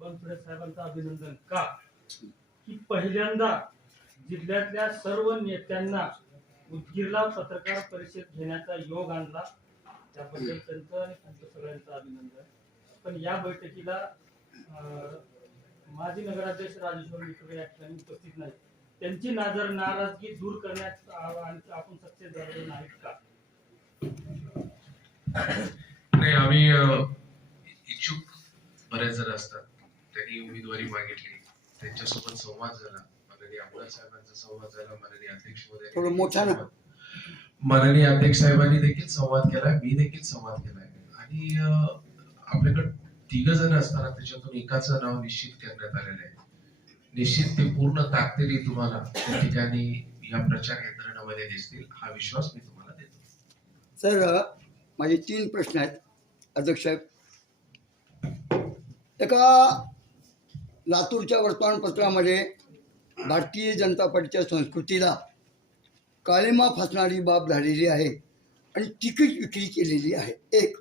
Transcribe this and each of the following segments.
बनसोडे साहेबांचं अभिनंदन का? की पहिल्यांदा जिल्ह्यातल्या सर्व नेत्यांना उदगीरला पत्रकार परिषद घेण्याचा योग आणला. त्याबद्दल त्यांचं आणि त्यांचं सगळ्यांचं अभिनंदन. पण या बैठकीला अं, माजी नगराध्यक्ष राजेश्वर मित्र या ठिकाणी उपस्थित नाही त्यांची नाजर नाराजगी दूर करण्यात आणि आपण सक्सेस झालेलो नाहीत का? नाही आम्ही इच्छुक बऱ्याच जण असतात. मागितली. त्यांच्यासोबत संवाद झाला. माननीय आमदार साहेबांचा संवाद झाला. माननीय अध्यक्ष थोडं मोठ्यानं. संवाद- माननीय अध्यक्ष साहेबांनी देखील संवाद केलाय मी देखील संवाद केलाय आणि आपल्याकडे तिघ जण असताना त्याच्यातून एकाचं नाव निश्चित करण्यात आलेलं आहे. निश्चित ते पूर्ण ताकदीने तुम्हाला त्या ठिकाणी या प्रचार यंत्रणेमध्ये दिसतील. हा विश्वास मी तुम्हाला देतो. सर माझे तीन प्रश्न आहेत. अध्यक्ष साहेब. एका लातूरच्या वर्तमानपत्रामध्ये भारतीय जनता पार्टीच्या संस्कृतीला काळीमा फासणारी बाब झालेली आहे आणि तिकीट विक्री केलेली आहे. एक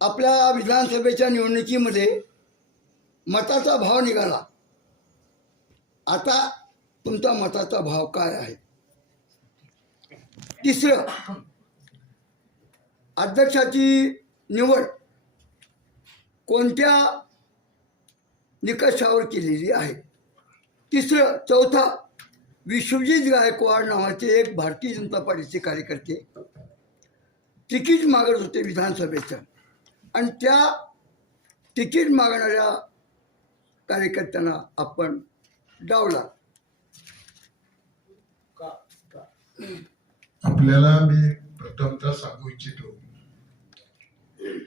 आपल्या विधानसभेच्या निवडणुकीमध्ये मताचा भाव निघाला. आता तुमचा मताचा भाव काय आहे? तिसरं अध्यक्षाची निवड कोणत्या निकषावर केलेली आहे. तिसरं चौथा विश्वजित गायकवाड नावाचे एक भारतीय जनता पार्टीचे कार्यकर्ते तिकीट मागत होते विधानसभेचं. आणि त्या तिकीट मागणाऱ्या कार्यकर्त्यांना आपण डावला. आपल्याला मी प्रथमतः सांगू इच्छितो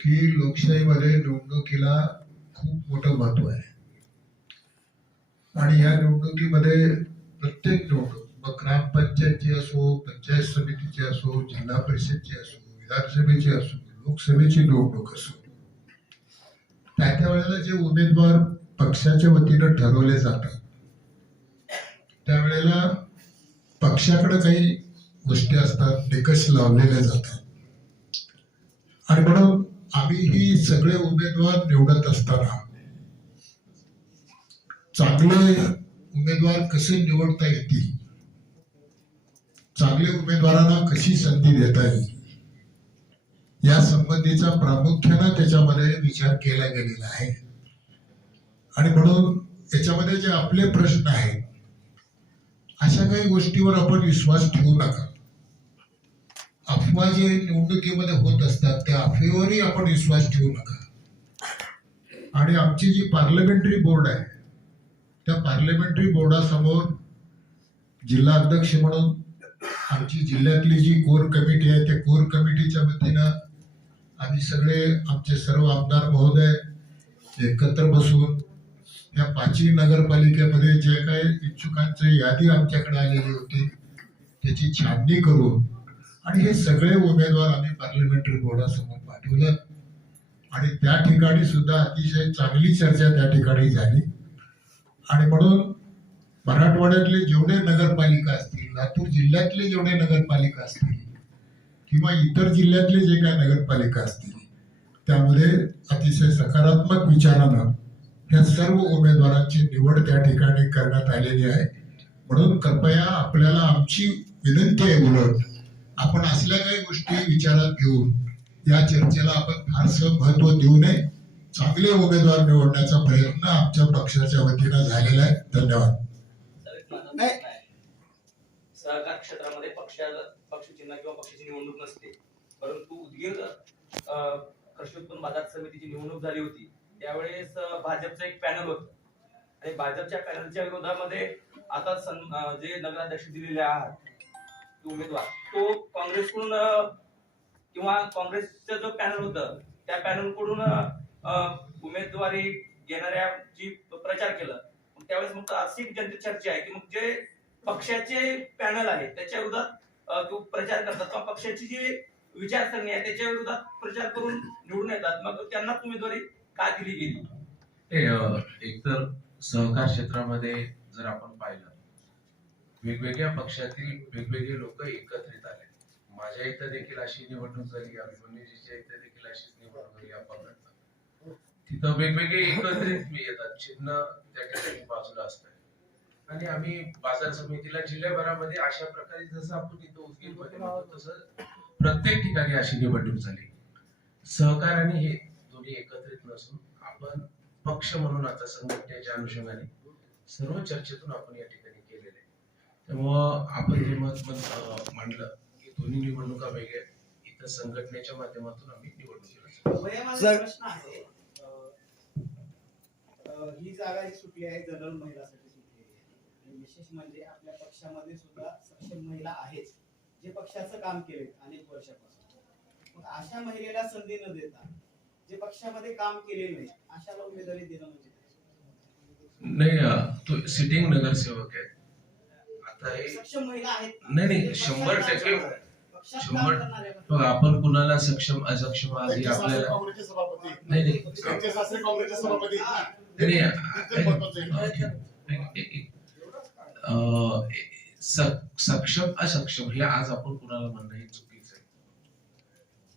की लोकशाहीमध्ये निवडणुकीला खूप मोठं महत्त्व आहे. आणि या निवडणुकीमध्ये प्रत्येक निवडणूक मग ग्रामपंचायतची असो पंचायत समितीची असो जिल्हा परिषदची असो विधानसभेची असो लोकसभेची निवडणूक असो त्या त्या वेळेला जे उमेदवार पक्षाच्या वतीनं ठरवले जातात त्यावेळेला पक्षाकडे काही गोष्टी असतात निकष लावलेले जातात. आणि म्हणून आम्ही ही सगळे उमेदवार निवडत असताना चांगले उमेदवार कसे निवडता येतील? चांगले उमेदवारांना कशी संधी देता येईल? या संबंधीचा प्रामुख्यानं त्याच्यामध्ये विचार केला गेलेला आहे. आणि म्हणून याच्यामध्ये जे आपले प्रश्न आहेत अशा काही गोष्टीवर आपण विश्वास ठेवू नका. अफवा जे निवडणुकीमध्ये होत असतात त्या अफवेवरही आपण विश्वास ठेवू नका. आणि आमची जी पार्लमेंटरी बोर्ड आहे त्या पार्लमेंटरी बोर्डासमोर जिल्हा अध्यक्ष म्हणून आमची जिल्ह्यातली जी कोर कमिटी आहे त्या कोर कमिटीच्या वतीनं आम्ही सगळे आमचे सर्व आमदार महोदय एकत्र बसून या पाचवी नगरपालिकेमध्ये जे काही इच्छुकांची यादी आमच्याकडे आलेली होती त्याची छाननी करून आणि हे सगळे उमेदवार आम्ही पार्लमेंटरी बोर्डासमोर पाठवलं. आणि त्या ठिकाणी सुद्धा अतिशय चांगली चर्चा त्या ठिकाणी झाली. आणि म्हणून मराठवाड्यातले जेवढे नगरपालिका असतील लातूर जिल्ह्यातले जेवढे नगरपालिका असतील किंवा इतर जिल्ह्यातले जे काही नगरपालिका असतील त्यामध्ये अतिशय सकारात्मक विचारानं ह्या सर्व उमेदवारांची निवड त्या ठिकाणी करण्यात आलेली आहे. म्हणून कृपया आपल्याला आमची विनंती आहे उलट आपण असल्या काही गोष्टी विचारात घेऊन या चर्चेला आपण फारसं महत्त्व देऊ नये. चांगले उमेदवार निवडण्याचा प्रयत्न आमच्या पक्षाच्या वतीनं झालेला आहे. धन्यवाद. सहकार क्षेत्रामध्ये पक्षाला किंवा पक्षाची निवडणूक नसते. परंतु उदगीर कृषी उत्पन्न बाजार समितीची निवडणूक झाली होती. त्यावेळेस भाजपचं एक पॅनल होतं. आणि भाजपच्या पॅनलच्या विरोधामध्ये आता जे नगराध्यक्ष दिलेले आहात उमेदवार तो काँग्रेसकडून किंवा काँग्रेसचं जो पॅनल होतं त्या पॅनलकडून उमेदवारी घेणाऱ्या जी प्रचार केला. मग त्यावेळेस मग अशी जनतेत चर्चा आहे की मग जे पक्षाचे पॅनल आहे त्याच्या विरोधात प्रचार करतात. किंवा पक्षाची जी विचारसरणी आहे त्याच्या विरोधात प्रचार करून निवडून येतात. मग त्यांना उमेदवारी का दिली गेली? एकतर सहकार क्षेत्रामध्ये जर आपण पाहिलं वेगवेगळ्या पक्षातील वेगवेगळे लोक एकत्रित आले. माझ्या इथं देखील अशी निवडणूक झाली अभिमन्यूजीच्या इथं देखील अशीच निवडणूक झाली आपण तिथं वेगवेगळे एकत्रित मी येतात. चिन्ह त्या ठिकाणी बाजूला असतात आणि आम्ही बाजार समितीला जिल्ह्याभरामध्ये अशा प्रकारे जसं आपण इथं उदगीरमध्ये म्हणतो तसं प्रत्येक ठिकाणी अशी निवडणूक झाली. सहकार्याने हे दोन्ही एकत्रित नसून आपण पक्ष म्हणून आता संघटनेच्या अनुषंगाने सर्व चर्चेतून आपण या ठिकाणी केलेले त्यामुळं आपण जे मत मांडलं की दोन्ही निवडणुका वेगळ्या. इथं संघटनेच्या माध्यमातून आम्ही निवडणुकीला वयामध्ये सर- प्रश्न आहे अं, अं, ही जागा जी सुटली आहे जनरल महिलासाठी सुटलेली आहे आणि विशेष म्हणजे आपल्या पक्षामध्ये सुद्धा सक्षम महिला आहेच जे पक्षाचं काम केले अनेक वर्षापासून मग अशा महिलेला संधी न देता जे पक्षामध्ये काम केलेले नाही अशाला उमेदवारी देणं म्हणजे? नाही तो सिटिंग नगरसेवक आहे आता हे सक्षम महिला आहेत? नाही, नाही, शंभर टक्के- शंभर- बघा आपण कुणाला सक्षम असक्षम आधी आपल्याला नाही नाही. सक्षम असक्षम हे आज आपण कुणाला म्हणणं हे चुकीचं आहे.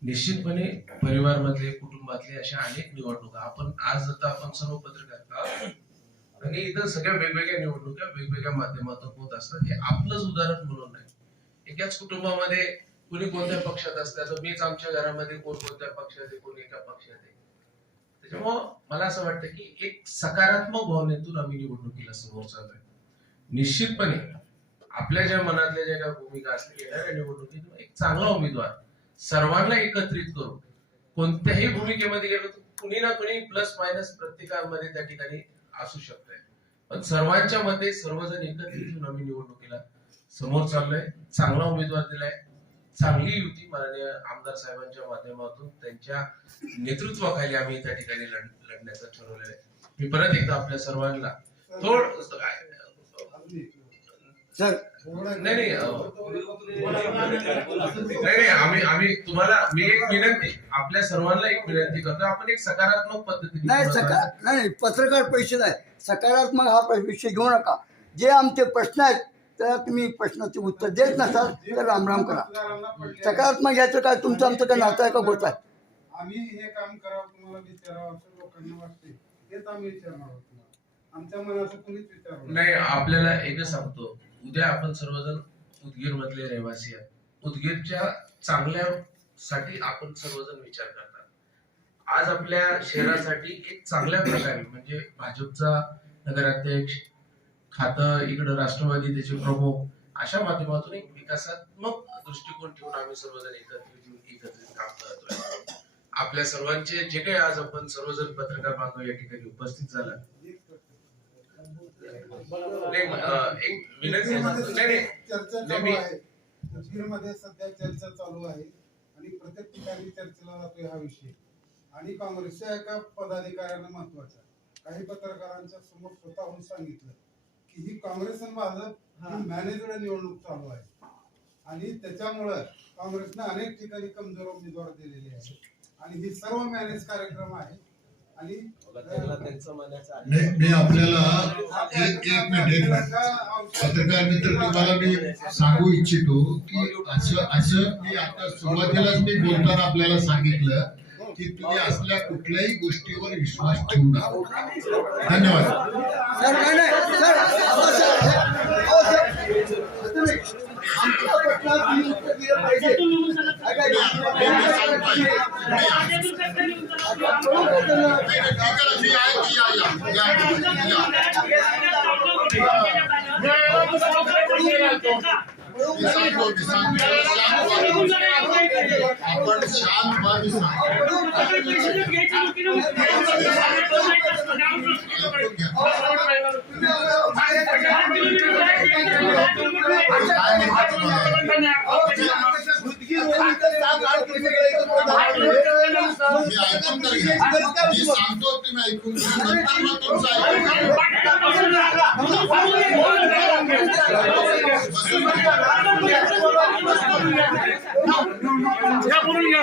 निश्चितपणे परिवार मधले कुटुंबातले अशा अनेक निवडणुका. आपण आज आता आपण सर्व पत्रकार आहोत. आणि इथं सगळ्या वेगवेगळ्या निवडणुका वेगवेगळ्या माध्यमातून होत असतात. हे आपलंच उदाहरण म्हणून नाही. एकाच कुटुंबामध्ये कुणी कोणत्या पक्षात असतं मीच आमच्या घरामध्ये कोण कोणत्या पक्षात आहे कोण एका पक्षात आहे. त्याच्यामुळं मला असं वाटतं की एक सकारात्मक भावनेतून आम्ही निवडणुकीला समोर चाललोय. निश्चितपणे आपल्या ज्या मनातल्या ज्या काही भूमिका असतील येणाऱ्या निवडणुकीत एक चांगला उमेदवार सर्वांना एकत्रित करून कोणत्याही भूमिकेमध्ये गेलो तर कुणी ना कुणी प्लस मायनस प्रत्येकामध्ये त्या ठिकाणी असू शकतंय. पण सर्वांच्या मते सर्वजण एकत्रित होऊन आम्ही निवडणुकीला समोर चाललोय. चांगला उमेदवार दिलाय. चांगली युती माननीय आमदार साहेबांच्या माध्यमातून त्यांच्या नेतृत्वाखाली आम्ही त्या ठिकाणी लढ- लढण्याचं ठरवलेलं आहे. मी परत एकदा आपल्या सर्वांना थोड नाही नाही आम्ही आम्ही तुम्हाला मी एक विनंती आपल्या सर्वांना एक विनंती करतो आपण एक सकारात्मक पद्धतीने नाही सका नाही पत्रकार पैसे नाही सकारात्मक हा विषय घेऊ नका. जे आमचे प्रश्न आहेत त्याला तुम्ही प्रश्नाचे उत्तर देत नसाल तर रामराम करा. सकारात्मक घ्यायचं काय तुमचं आमचं काय नातं आहे का गोष्ट आहे आम्ही हे काम करावं तुम्हाला विचारावं असं लोकांना वाटते हेच आम्ही विचारणार आहोत तुम्हाला. आमच्या मनाचं कुणीच विचारलं नाही. आपल्याला एकच सांगतो. उद्या आपण सर्वजण उदगीर मधले रहिवासी आहेत. उदगीरच्या चांगल्यासाठी आपण सर्वजण विचार करतात. आज आपल्या शहरासाठी एक चांगल्या प्रकारे म्हणजे भाजपचा नगराध्यक्ष खातं इकडं राष्ट्रवादी त्याचे प्रमुख अशा माध्यमातून एक विकासात्मक दृष्टिकोन ठेवून आम्ही सर्वजण एकत्रित येऊन एकत्रित काम करतोय आपल्या सर्वांचे जे काही आज आपण सर्वजण पत्रकार बांधव या ठिकाणी उपस्थित झाला एक विनंती उदगीरमध्ये सध्या चर्चा चालू आहे आणि प्रत्येक ठिकाणी चर्चेला जातोय हा विषय. आणि काँग्रेसच्या एका पदाधिकाऱ्यानं महत्त्वाचा काही पत्रकारांच्या समोर स्वतःहून सांगितलं. ही काँग्रेस आणि भाजप मॅनेजड निवडणूक चालू आहे. आणि त्याच्यामुळं काँग्रेसनं अनेक ठिकाणी कमजोर उमेदवार दिलेले आहेत. आणि ही सर्व मॅनेज कार्यक्रम आहे आणि मी मी आपल्याला एक एक मिनिट एक मिनिट पत्रकार मित्र तुम्हाला मी सांगू इच्छितो की असं असं मी आता सुरुवातीलाच मी बोलताना आपल्याला सांगितलं की तुम्ही असल्या कुठल्याही गोष्टीवर विश्वास ठेवू नका. धन्यवाद. आपण शांत मी सांगतो ऐकून तर सांगतो तुम्ही ऐकून तुमचं ऐकून घ्या. बसून घ्या.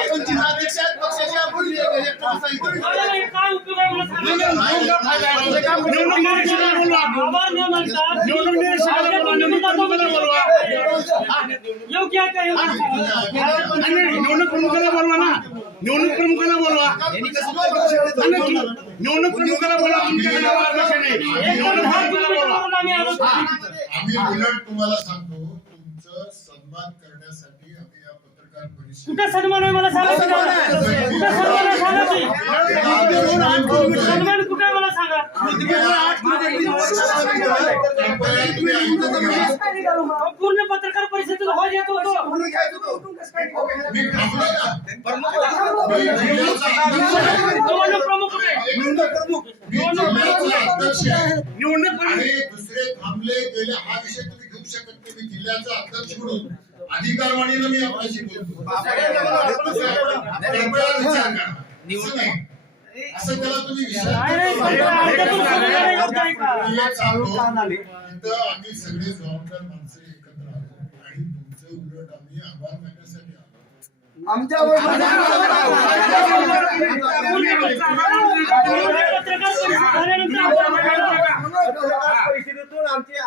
आपण जिल्हाध्यक्ष आहेत, पक्षाचे आपण निवडणूक योग्य आहे का निवडणूक प्रमुखाला बोलवा. ना निवडणूक प्रमुखाला बोलवा निवडणूक प्रमुखाला बोलवा तुमच्याकडे निवडणूक प्रमुखाला बोलवा आम्ही उलट तुम्हाला सांगतो. सन्मान करण्यासाठी आम्ही या पत्रकार परिषद कुठे सन्मान आहे? मला सांगा कुठे सन्मान आहे? सांगा की सन्मान कुठे आहे? मला सांगा. अहो, पूर्ण पत्रकार परिषदेत हॉल येत होतो. मी थांबलो ना. मी जिल्ह्याचा अध्यक्ष आहे. निवडणूक प्रमुख कुठे मी जिल्ह्याचा अध्यक्ष आहे. निवडणूक प्रमुख. आणि दुसरे थांबले गेले. हा विषय तुम्ही शकत नाही मी जिल्ह्याचा अध्यक्ष म्हणून अधिकारवाणीनं मी आपल्याशी बोलतो कृपया विचार करा. असं त्याला तुम्ही इथं आम्ही सगळे जबाबदार माणसं एकत्र आलो आणि तुमचं उलट आम्ही आभार मानण्यासाठी आलो आपण- परिषदेतून आमचे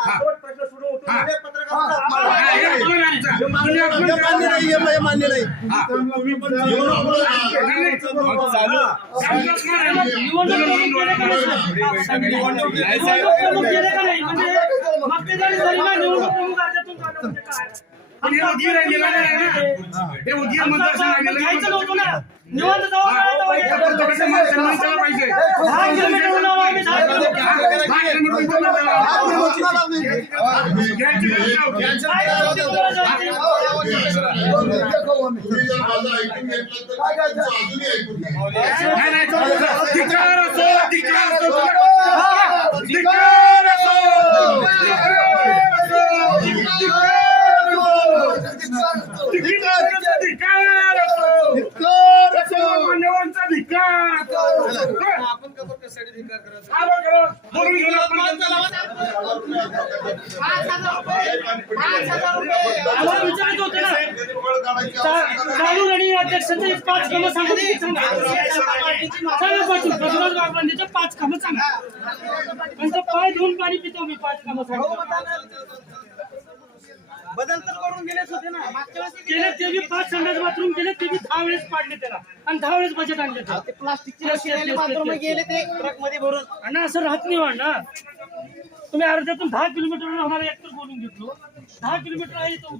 उदगीर राहिलेलं नाही ना. हे. उदगीर मतदारसंघ राहिलेलं जायचं नाही. पाहिजे दहा किलोमीटरहून आलो आम्ही दहा किलोमीटर दहा किलोमीटर इथून आलो. काय करायचं तुम्हाला जायचं? तुम्ही जर माझं ऐकून घेतलं तर तुमचं अजूनही ऐकून घ्या नाही, नाही, तो- धिक्कार असो, धिक्कार असो. धिक्कार असो. धिक्कार असो, धिक्कार असो. मान्यवांचा धिक्कार. हा बघ, बोलून घेऊ आपण. आम्हाला विचारायचं होतं ना चा- चालू रणी अध्यक्षाचे पाच कामं सांगा. सांगा सांगा पाच कामं सांगा पाय धुवून पाणी पितो मी पाच कामं सांगा बदल तर करून गेलेच होते ना मागच्या वेळेस केले ते बी पाच संडास बाथरूम केले ते बी दहा वेळेस पाडले त्याला. आणि दहा वेळेस बजेट आणले ते. ते प्लास्टिकचे रस्ते बाथरूम गेले ते ट्रकमध्ये भरून असं राहत नाही ना तुम्ही अर्ध्यातून दहा किलोमीटर आम्हाला एकतर बोलून घेतलो. दहा किलोमीटर आहे तो